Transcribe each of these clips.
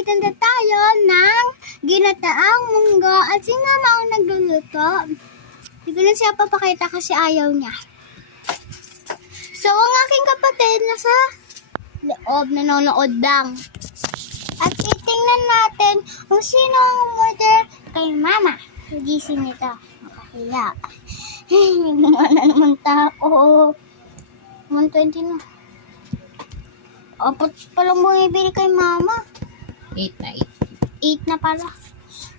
magtitanda tayo ng ginataang munggo at si mama ang nagluluto. Hindi ko na siya papakita kasi ayaw niya. So, ang aking kapatid nasa loob, nanonood lang. At titingnan natin kung sino ang umorder kay mama. Nagising nito. Makahiya. May gumana naman tao. 120 na. Apat palang bumibili kay mama. 8 na 8 na pala.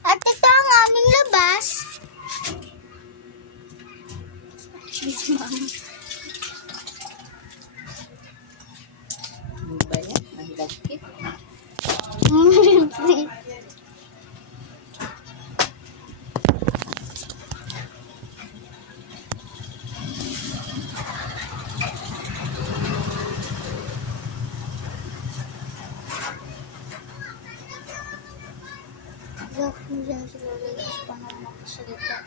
At ito ang aming labas. This mama. Ano ba yan? Ang lagkit. Diyan sila guys, paano makasalita.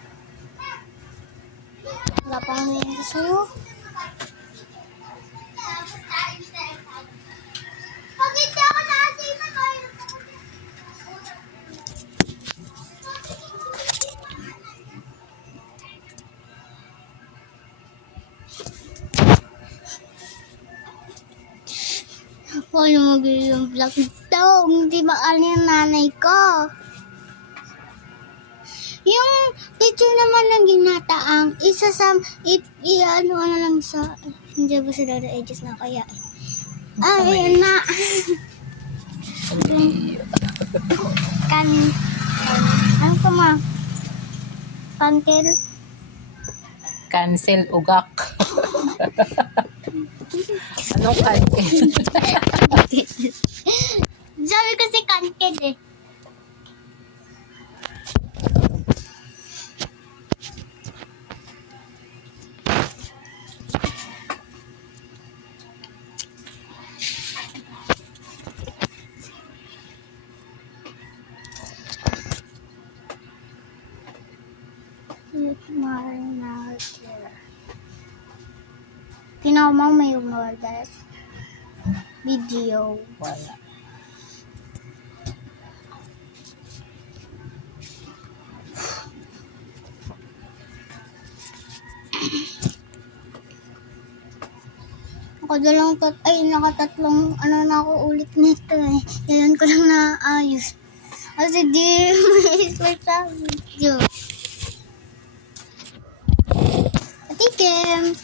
Wala pa ang hindi sa'yo. Bakit ako nakasipan ko? Paano mag-i yung vlog ito? Hindi maaali ang nanay ko. Yung picture naman ng ginataang isa sa ano lang sa hindi ba sila the edges na kaya ayun na ano pa ma Cancel ugak. Anong cancel? sabi ko si kankel eh. Tinawag may umorder video. Wala. Ako dalang nakatatlong ano na ako ulit nito eh. Yan ko lang naayos. Kasi di may sa video. Atikim.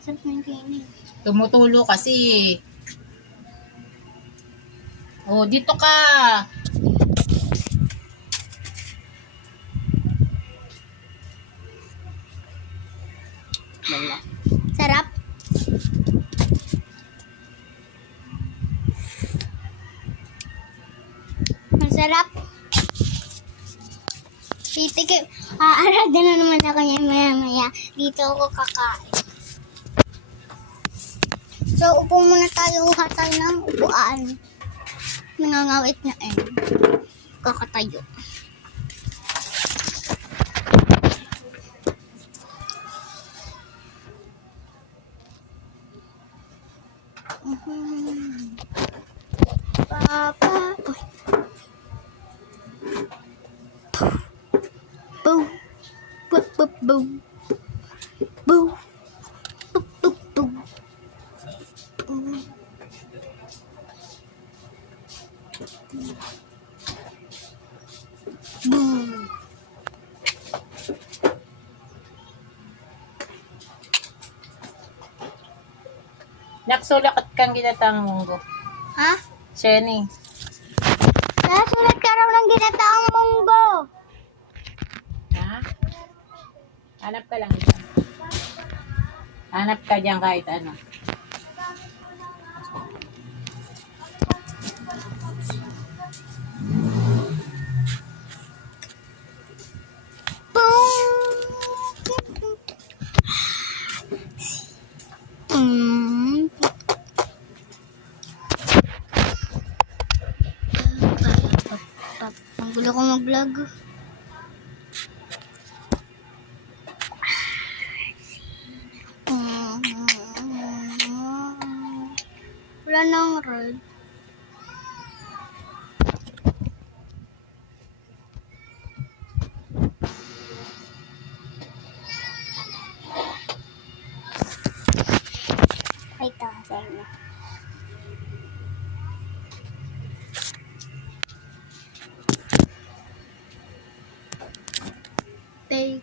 Sarap na yung kainin. Tumutulo kasi. Oh, dito ka. Wala. Sarap. Masarap. Titikim. Aaragan na naman ako niya maya-maya. Dito ako kakain. So, upo muna tayo. Uha tayo ng upuan. Nangangawit na eh. Kakatayo. Papa. Boom. Boom. Boom. Boom. Boom. Boom. Boom. Boom. Boom. Naksulak at kang ginatang munggo. Ha? Sheni. Nasulat ka raw ng ginataang munggo. Ha? Hanap ka lang isa. Hanap ka dyan kahit ano. Ang gulo ko mag-vlog. Wala nang road.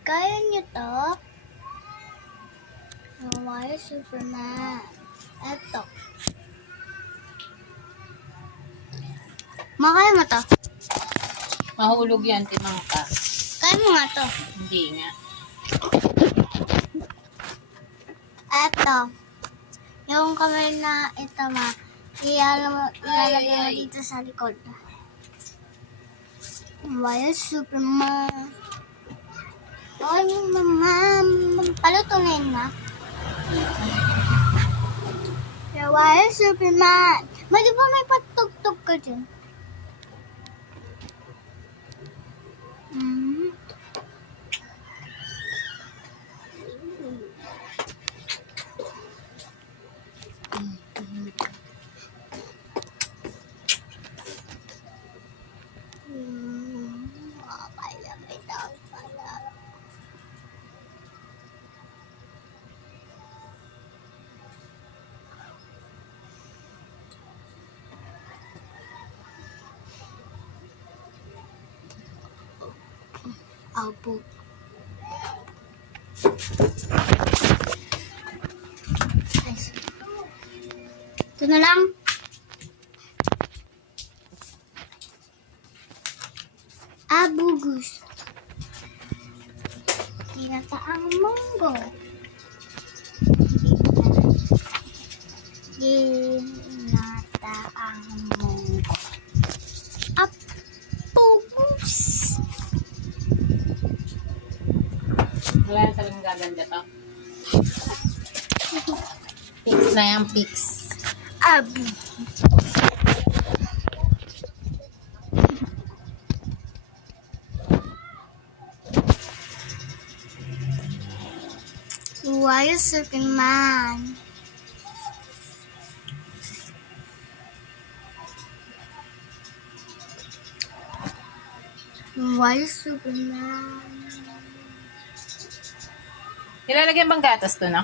Kaya niyo to? Why Superman? Eto. Makaya mo to? Mahulog yan, timangka. Kaya mo nga to? Hindi nga. Eto. Yung kamay na ito ilalagay mo dito sa likod. Why Superman? Oy, mama. Paluto na yun na. Why Superman? Di ba may patugtog ka dyan? Hmm. Kaya may tawag pala. Abo. Ito na lang. Abugus. Ginataang munggo. Ginataang munggo. Abugus. Wala na talagang gaganda to. Fix na yan, fix. Abu. Why Superman? Why Superman? Ilalagyan bang gatas to, no?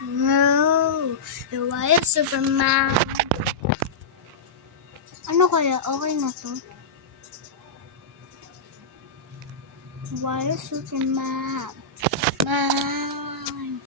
No. Why Superman? Ano kaya? Okay na to? Why Superman? Man.